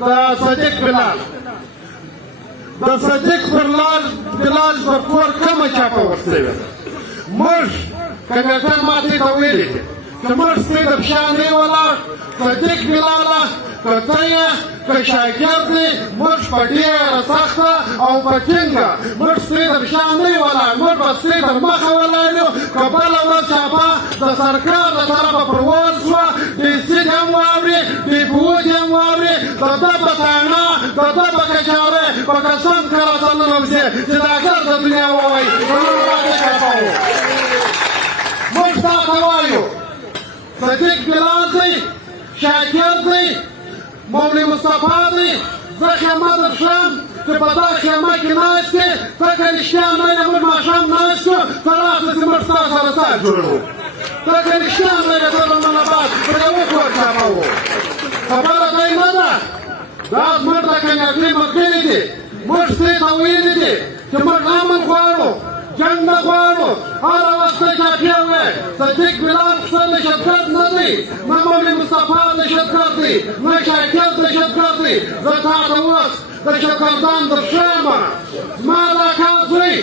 د صدیق بلال د صدیق بلال د کور کومه چاپه ورسوې ده موږ کمیټه ماتې ته ویلي دي چې موږ سپی د پښه نه یې ولاړ صدیق بلاله که ته یې که شاګرد یې موږ په ډېره سخته او په ټینګه موږ سپی د پښه نه یې ولاړ موږ به سپی تر مخه ولاړ یو که بله ورځ چاپه د سرکار له طرفه پرواز شوه ډي سي دې هم واوري ډي پي او دې هم واوري د ده په تاڼه د ده په کچاورۍ په قسم که راته ننوځي چې دا ګر د دنیا ووایي که موږ باندې چاپه وو موږ تا ته وایو صدیق بلال دی شاکر دی مولوي مصطفی دی زه خیمه درښیم چې په دا خیمه کې ناست یې ته که رښتیا نه یې موږ ماښام ناست یو ته راشه چې موږ ستا سره ساعت جوړوو ته که رښتیا نه یې ته به نن بعد پر یوه کور چاپه وو خبره دی نه ده دا زموږ د کمیټې ملګري دي موږ سپی ته ویلي دي چې موږ امن غواړو جنګ نه غواړو هره وخت ته چاپې وې صدیق بلال پسه دهشتګرد نه دی نه مولوي مصطفی دهشتګرد دی نه شاکر دهشتګرد دی زه تا ته اوس دهشتګردان درښیم زما د اکا زوی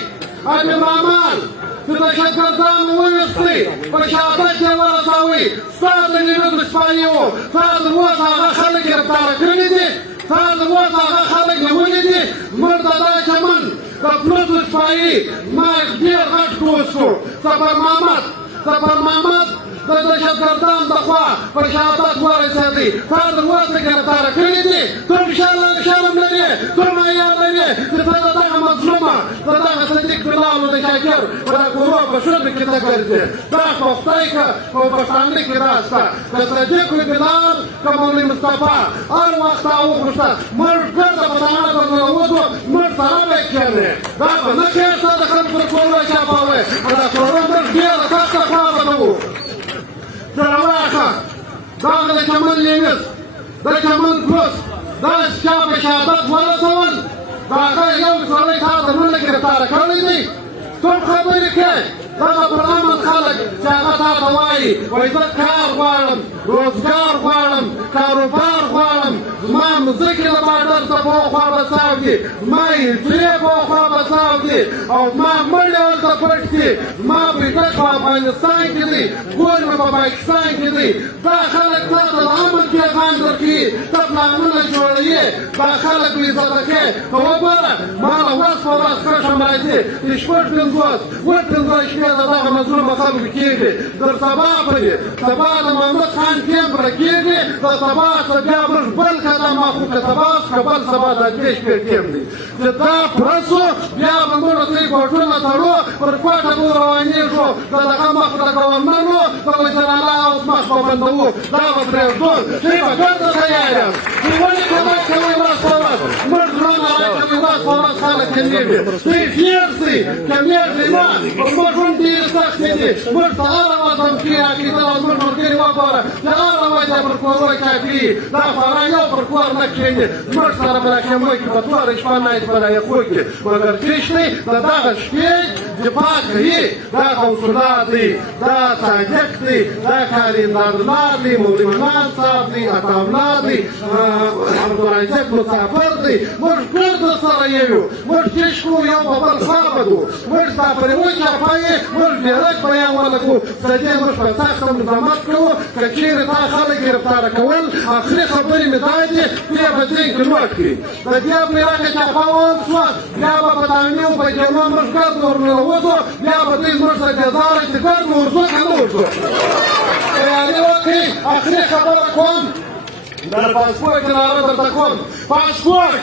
حبیب رحمان چې دهشتګردان وویستئ په شهادت یې ورسوئ ستا د نیوي دشمني وو تا تر اوسه هغه خلک ګرفتاره کړي دي تا تر اوسه هغه خلک نیولي دي زموږ د دا چمن د پلوز شپایي ما ډېر غټ کوز شو سفر محمد د دهشتګردان د خوا پر شهادت ورسېدی تا تر اوسه ګرفتاره کړي دي کوم شرم لرې کوم حیا لرې چې ته د دغه مظلومه د دغه صدیق بلال د شاکر په دا کورو په شونډو کې ته ګرځې دا په خدای که په پښتانه کې دا شته د صدیق بلال که مولوي مصطفی هر وخت تا وغوښته موږ ګرده په دانه به ننوځو موږ سره به کښېنې دا به نه کښېږده د خلکو پر کورونه چاپوې او دا کورونه موږ ډېره سخته خوا به نه وو جوړواخه دغه د چمن لیویس د چمن پلوس دا چا په شهادت ورسول د هغه یو سړی تا ته نه ګرفتاره کړی دی کوم خبرې کوې دغه پر امن خلک چې هغه تا ته وایي وایي زه کار غواړم روزګار غواړم کاروبار غواړم زما مځکې له باډر څخه په خوا به څاوځي زما هجرې په خوا به څاوځي او زما مړی هلته پټ دي زما بیټک په افغانستان کې دی کور مې په پاکستان کې دی دا خلک تا ته د امن پیغام درکوي ته پلانونه جوړوي دا خلک عزته کوي که وګوره ما له ورځ په ورځ قسم راځي چې شپږ پنځوس اووه پنځوس شپې د دغه مظلومه خلکو کېږي تر سبا پورې سبا د محمد خان کیمپ راکېږي د سبا څخه بیا موږ بل قدم اخلو که سبا څخه بل سبا دا درې شپې کیمپ دی چې دا پوره سو بیا به موږ ته کوټونه تړو پر کوټه به روانېږو د دغه مخ د ګورنمن وو د وزیراعلی اوس مخ به بندوو دا به پرېږدو چې په ګرده تیار یم چې ولې کومک کوئ ورځ په ورځ موږ زړونه راکوي ورځ په ورځ خلک کمېږي دوی هېر شئ کمېږي نه زموږ ژوند ډېر سخت دی موږ ته هره ورځ دمکې راکېدل او زموږ ملګري وګوره چې هره ورځ یې پر کورو چاپي دا خورا یو پر کور نه کښېني زموږ سره به راخېمو کې په توره شپه نایت په رایخو کې مګر کشتې د دغه شپې دفاع کوي دا قوسالله دی دا صادق دی دا کاریندارلار دی مولوي منان صاحب دی عطاالله دی عبدالرزاق مسافر دی موږ ټول درسره یو یو موږ کش کړو یو په بل خوا بدو موږ ستا پر یوه چاپه یې موږ ډېرک بیان ولګو د دې موږ په سخته مزاحمت کوو که چېرې تا خلک ګرفتاره کول اخري خبرې مې دا دي دې به ذهن کې لوټ کړي د دې پرېراکه چاپه وان شوه بیا به په دانې او په جونا موږ ګرد ورننوځو بیا به دوی زموږ سره بېزاره چې ګرد ورځو که نه ورځو تیاري وکړئ اخري خبره کوم در پاسپورت اداره درته کوم پاسپورت